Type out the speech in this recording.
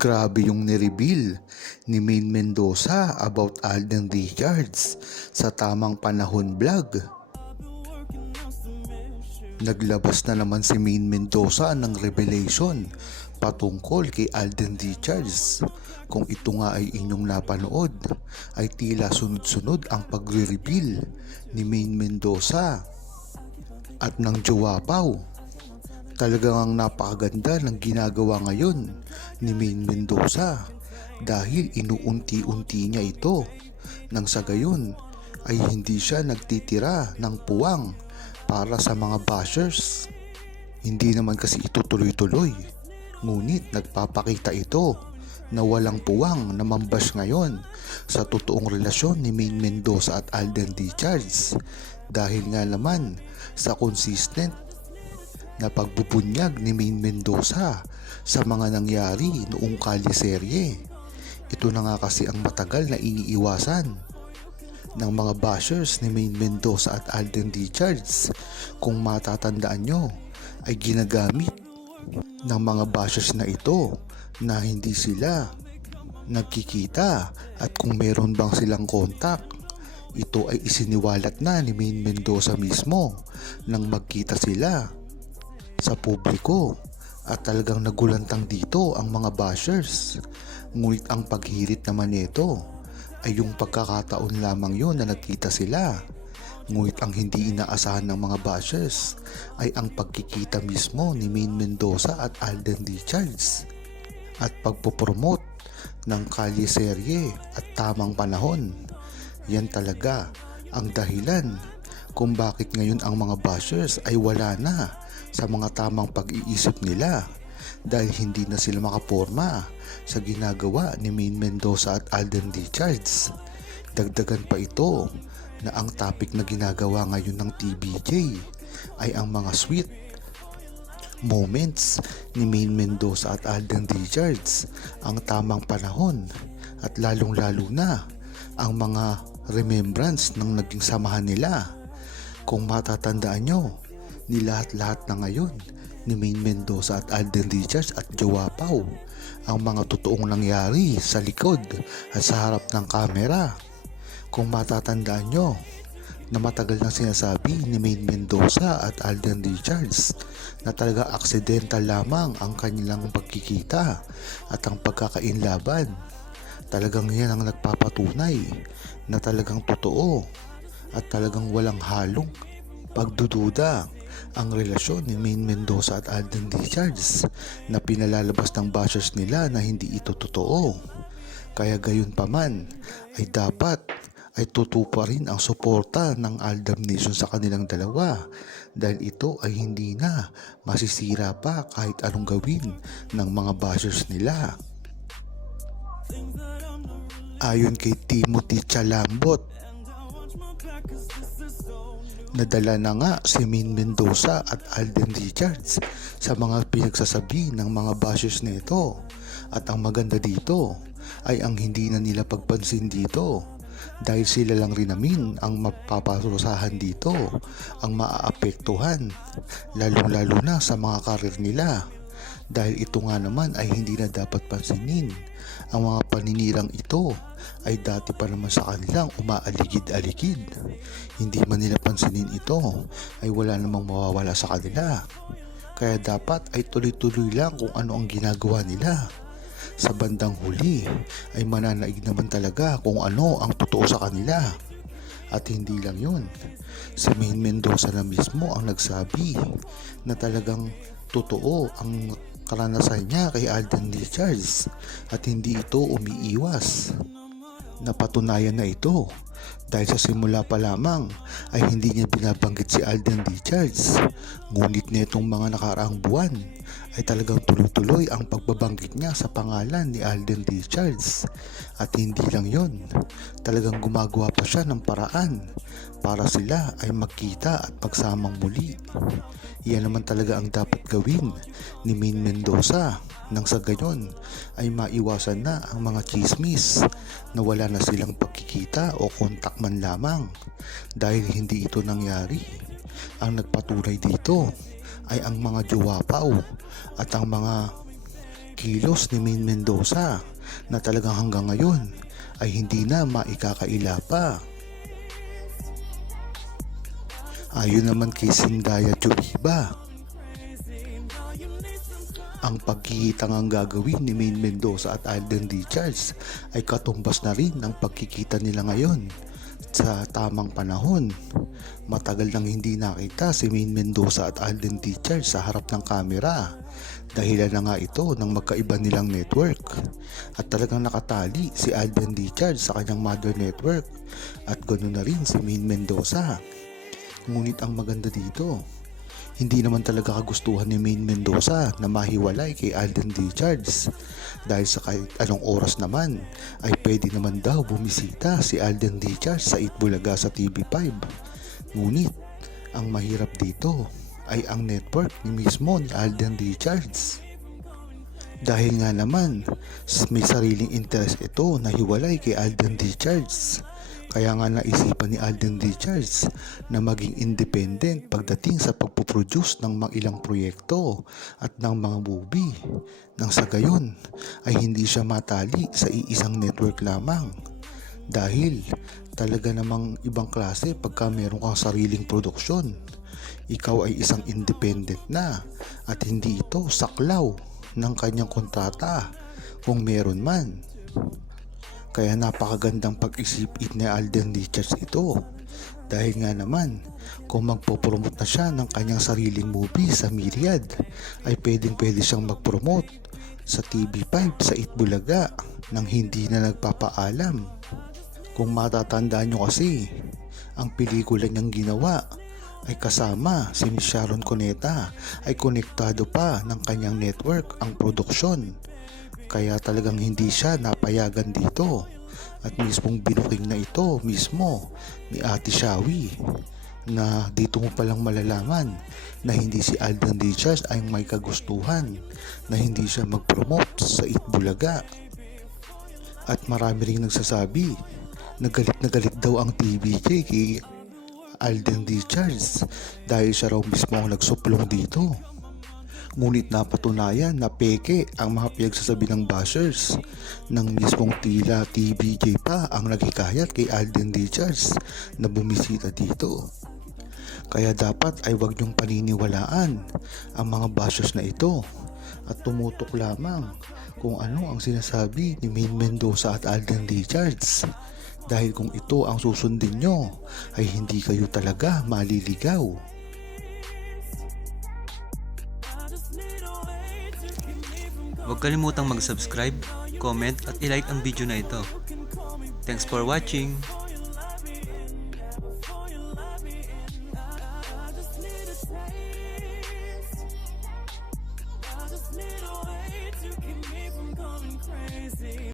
Grabe yung nireveal ni Maine Mendoza about Alden Richards sa Tamang Panahon vlog. Naglabas na naman si Maine Mendoza ng revelation patungkol kay Alden Richards. Kung ito nga ay inyong napanood, ay tila sunod-sunod ang pagre-reveal ni Maine Mendoza at ng Jowapaw. Talagang napakaganda ng ginagawa ngayon ni Maine Mendoza dahil inuunti-unti niya ito nang sa gayon ay hindi siya nagtitira ng puwang para sa mga bashers. Hindi naman kasi ito tuloy-tuloy, ngunit nagpapakita ito na walang puwang na mambash ngayon sa totoong relasyon ni Maine Mendoza at Alden Richards dahil nga naman sa consistent na pagbubunyag ni Maine Mendoza sa mga nangyari noong kalyeserye. Ito na nga kasi ang matagal na iniiwasan ng mga bashers ni Maine Mendoza at Alden Richards. Kung matatandaan nyo, ay ginagamit ng mga bashers na ito na hindi sila nagkikita at kung meron bang silang kontak, ito ay isiniwalat na ni Maine Mendoza mismo nang magkita sila sa publiko at talagang nagulantang dito ang mga bashers. Ngunit ang paghirit naman nito ay yung pagkakataon lamang yon na nagkita sila. Ngunit ang hindi inaasahan ng mga bashers ay ang pagkikita mismo ni Maine Mendoza at Alden Richards at pagpopromote ng kalyeserye at Tamang Panahon. Yan talaga ang dahilan kung bakit ngayon ang mga bashers ay wala na sa mga tamang pag-iisip nila dahil hindi na sila makaporma sa ginagawa ni Maine Mendoza at Alden Richards. Dagdagan pa ito na ang topic na ginagawa ngayon ng TVJ ay ang mga sweet moments ni Maine Mendoza at Alden Richards, ang tamang panahon at lalong-lalo na ang mga remembrance ng naging samahan nila. Kung matatandaan nyo, ni lahat-lahat na ngayon ni Maine Mendoza at Alden Richards at Jowapaw ang mga totoong nangyari sa likod at sa harap ng kamera. Kung matatandaan nyo na matagal nang sinasabi ni Maine Mendoza at Alden Richards na talaga aksidental lamang ang kanilang pagkikita at ang pagkakainlaban. Talagang yan ang nagpapatunay na talagang totoo at talagang walang halong pagdududa ang relasyon ni Maine Mendoza at Alden Richards na pinalalabas ng bashers nila na hindi ito totoo. Kaya gayon pa man ay dapat ay totoo pa rin ang suporta ng Aldab Nation sa kanilang dalawa dahil ito ay hindi na masisira pa kahit anong gawin ng mga bashers nila. Ayon kay Timothy Chalambot, nadala na nga si Maine Mendoza at Alden Richards sa mga pinagsasabi ng mga bashers nito at ang maganda dito ay ang hindi na nila pagpansin dito dahil sila lang rin namin ang mapaparusahan dito, ang maaapektuhan lalong-lalo na sa mga karir nila dahil ito nga naman ay hindi na dapat pansinin. Ang mga paninirang ito ay dati pa naman sa kanilang umaaligid-aligid. Hindi man nila pansinin ito ay wala namang mawawala sa kanila. Kaya dapat ay tuloy-tuloy lang kung ano ang ginagawa nila. Sa bandang huli ay mananaig naman talaga kung ano ang totoo sa kanila. At hindi lang yun, si Maine Mendoza na mismo ang nagsabi na talagang totoo ang karanasan niya kay Alden Richards at hindi ito umiiwas. Napatunayan na ito dahil sa simula pa lamang ay hindi niya binabanggit si Alden Richards, ngunit netong mga nakaraang buwan ay talagang tuloy-tuloy ang pagbabanggit niya sa pangalan ni Alden Richards. At hindi lang yon, talagang gumagawa pa siya ng paraan para sila ay magkita at magsamang muli. Iyan naman talaga ang dapat gawin ni Maine Mendoza nang sa gayon ay maiwasan na ang mga chismis na wala na silang pagkikita o kontak man lamang dahil hindi ito nangyari. Ang nagpatunay dito ay ang mga Jowapaw at ang mga kilos ni Maine Mendoza na talagang hanggang ngayon ay hindi na maikakaila pa. Ayon naman kay Zendaya Chubiba, ang pagkikita ang gagawin ni Maine Mendoza at Alden Richards ay katumbas na rin ng pagkikita nila ngayon sa tamang panahon. Matagal nang hindi nakita si Maine Mendoza at Alden Richards sa harap ng kamera. Dahilan na nga ito ng magkaiba nilang network. At talagang nakatali si Alden Richards sa kanyang mother network at ganoon na rin si Maine Mendoza. Ngunit ang maganda dito, hindi naman talaga kagustuhan ni Maine Mendoza na mahiwalay kay Alden Richards dahil sa kahit anong oras naman ay pwede naman daw bumisita si Alden Richards sa Itbulaga sa TV5. Ngunit ang mahirap dito ay ang network ni mismo ni Alden Richards. Dahil nga naman may sariling interest ito na hiwalay kay Alden Richards. Kaya nga naisipan ni Alden Richards na maging independent pagdating sa pagpuproduce ng mga ilang proyekto at ng mga movie. Nang sa gayon ay hindi siya matali sa iisang network lamang. Dahil talaga namang ibang klase pagka meron kang sariling produksyon. Ikaw ay isang independent na at hindi ito saklaw ng kanyang kontrata kung meron man. Kaya napakagandang pag-isip ni Alden Richards ito. Dahil nga naman, kung magpo-promote na siya ng kanyang sariling movie sa Myriad, ay pwede siyang mag-promote sa TV5 sa Itbulaga nang hindi na nagpapaalam. Kung matatandaan nyo kasi, ang pelikula niyang ginawa ay kasama si Miss Sharon Cuneta ay konektado pa ng kanyang network ang produksyon. Kaya talagang hindi siya napayagan dito at mismong binuking na ito mismo ni Ate Shawi na dito mo palang malalaman na hindi si Alden Richards ay may kagustuhan na hindi siya mag-promote sa Itbulaga. At marami ring nagsasabi na galit daw ang TVJ kay Alden Richards dahil siya raw mismo ang nagsuplong dito. Ngunit napatunayan na peke ang mga pinagsasabi ng bashers ng mismong tila TVJ pa ang naghikayat kay Alden Richards na bumisita dito. Kaya dapat ay huwag niyong paniniwalaan ang mga bashers na ito at tumutok lamang kung ano ang sinasabi ni Maine Mendoza at Alden Richards. Dahil kung ito ang susundin nyo ay hindi kayo talaga maliligaw. Huwag kalimutang mag-subscribe, comment at i-like ang video na ito. Thanks for watching!